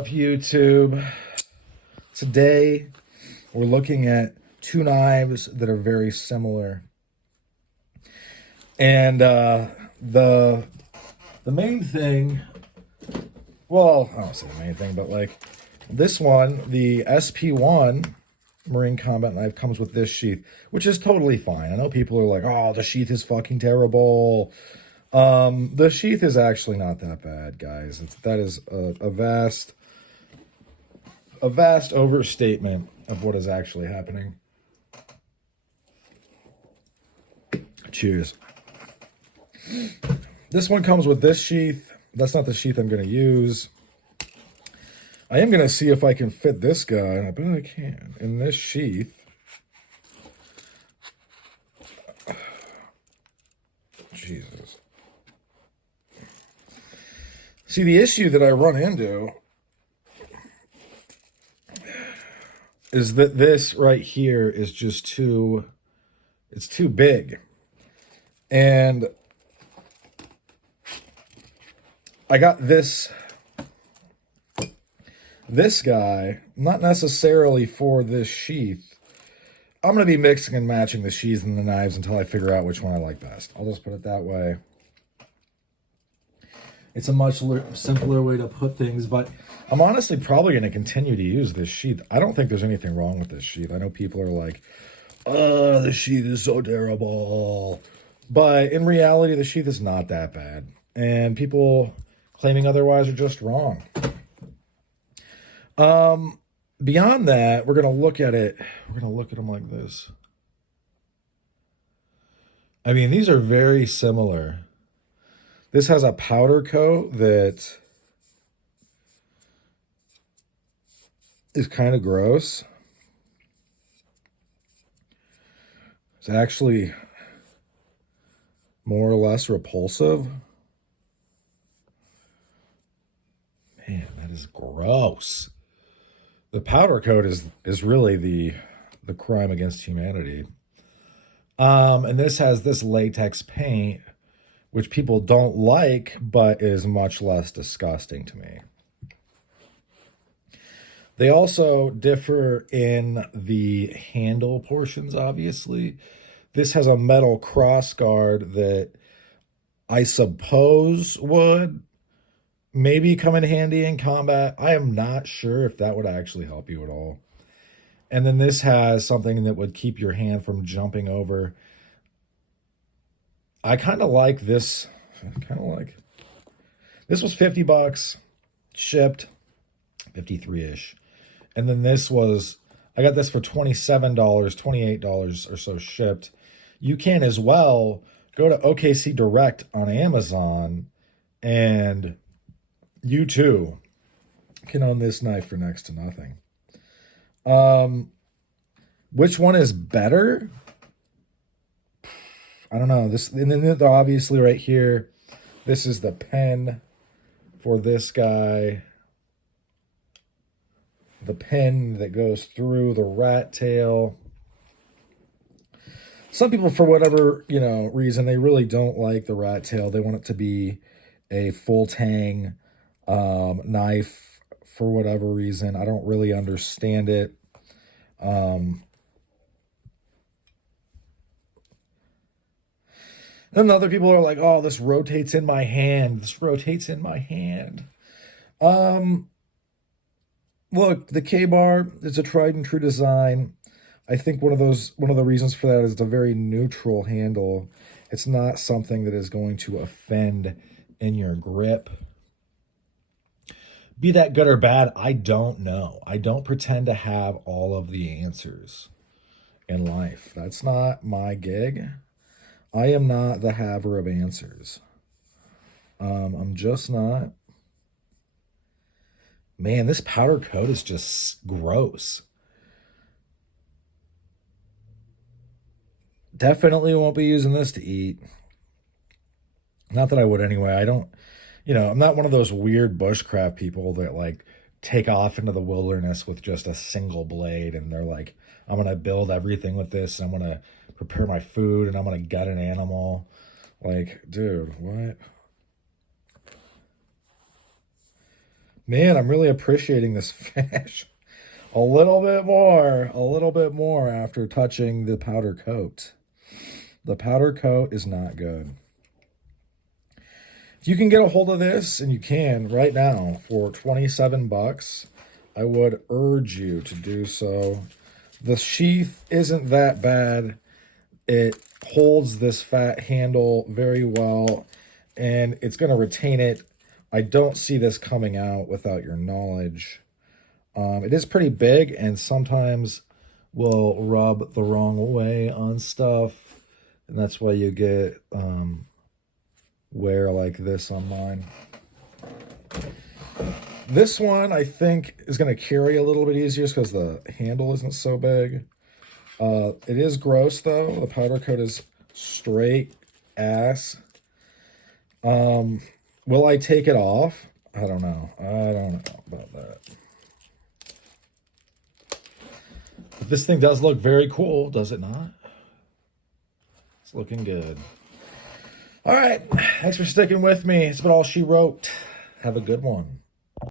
up, YouTube? Today, we're looking at two knives that are very similar. And the main thing, well, I don't say the main thing, but like this one, the Sp-1 Marine Combat Knife comes with this sheath, which is totally fine. I know people are like, oh, the sheath is fucking terrible. The sheath is actually not that bad, guys. That is a vast overstatement of what is actually happening. Cheers. This one comes with this sheath. That's not the sheath I'm going to use. I am going to see if I can fit this guy, and I bet I can, in this sheath. Jesus. See, the issue that I run into is that this right here is just it's too big. And I got this guy, not necessarily for this sheath. I'm going to be mixing and matching the sheaths and the knives until I figure out which one I like best. I'll just put it that way. It's a much simpler way to put things, but I'm honestly probably going to continue to use this sheath. I don't think there's anything wrong with this sheath. I know people are like, oh, the sheath is so terrible. But in reality, the sheath is not that bad. And people claiming otherwise are just wrong. Beyond that, we're going to look at it. We're going to look at them like this. I mean, these are very similar. This has a powder coat that is kind of gross. It's actually more or less repulsive. Man, that is gross. The powder coat is really the crime against humanity. And this has this latex paint, which people don't like, but is much less disgusting to me. They also differ in the handle portions, obviously. This has a metal cross guard that I suppose would maybe come in handy in combat. I am not sure if that would actually help you at all. And then this has something that would keep your hand from jumping over. I kind of like this. This was $50 shipped, 53-ish. And then this was, I got this for $27, $28 or so shipped. You can as well go to OKC Direct on Amazon, and you too can own this knife for next to nothing. Which one is better? I don't know. This, and then obviously right here, this is the pen for this guy. The pen that goes through the rat tail. Some people, for whatever, reason, they really don't like the rat tail. They want it to be a full tang knife for whatever reason. I don't really understand it. And other people are like, oh, this rotates in my hand. This rotates in my hand. Look, the K-bar is a tried and true design. I think one of the reasons for that is it's a very neutral handle. It's not something that is going to offend in your grip. Be that good or bad, I don't know. I don't pretend to have all of the answers in life. That's not my gig. I am not the haver of answers. I'm just not. Man, this powder coat is just gross. Definitely won't be using this to eat. Not that I would anyway. I don't, I'm not one of those weird bushcraft people that like take off into the wilderness with just a single blade and they're like, I'm going to build everything with this. And I'm going to prepare my food and I'm going to gut an animal. Like, dude, what? Man, I'm really appreciating this finish a little bit more after touching the powder coat. The powder coat is not good. If you can get a hold of this, and you can right now for 27 bucks, I would urge you to do so. The sheath isn't that bad. It holds this fat handle very well, and it's going to retain it. I don't see this coming out without your knowledge. It is pretty big, and sometimes will rub the wrong way on stuff, and that's why you get wear like this on mine. This one, I think, is going to carry a little bit easier because the handle isn't so big. It is gross, though. The powder coat is straight ass. Will I take it off? I don't know. I don't know about that. But this thing does look very cool, does it not? It's looking good. All right. Thanks for sticking with me. It's been all she wrote. Have a good one.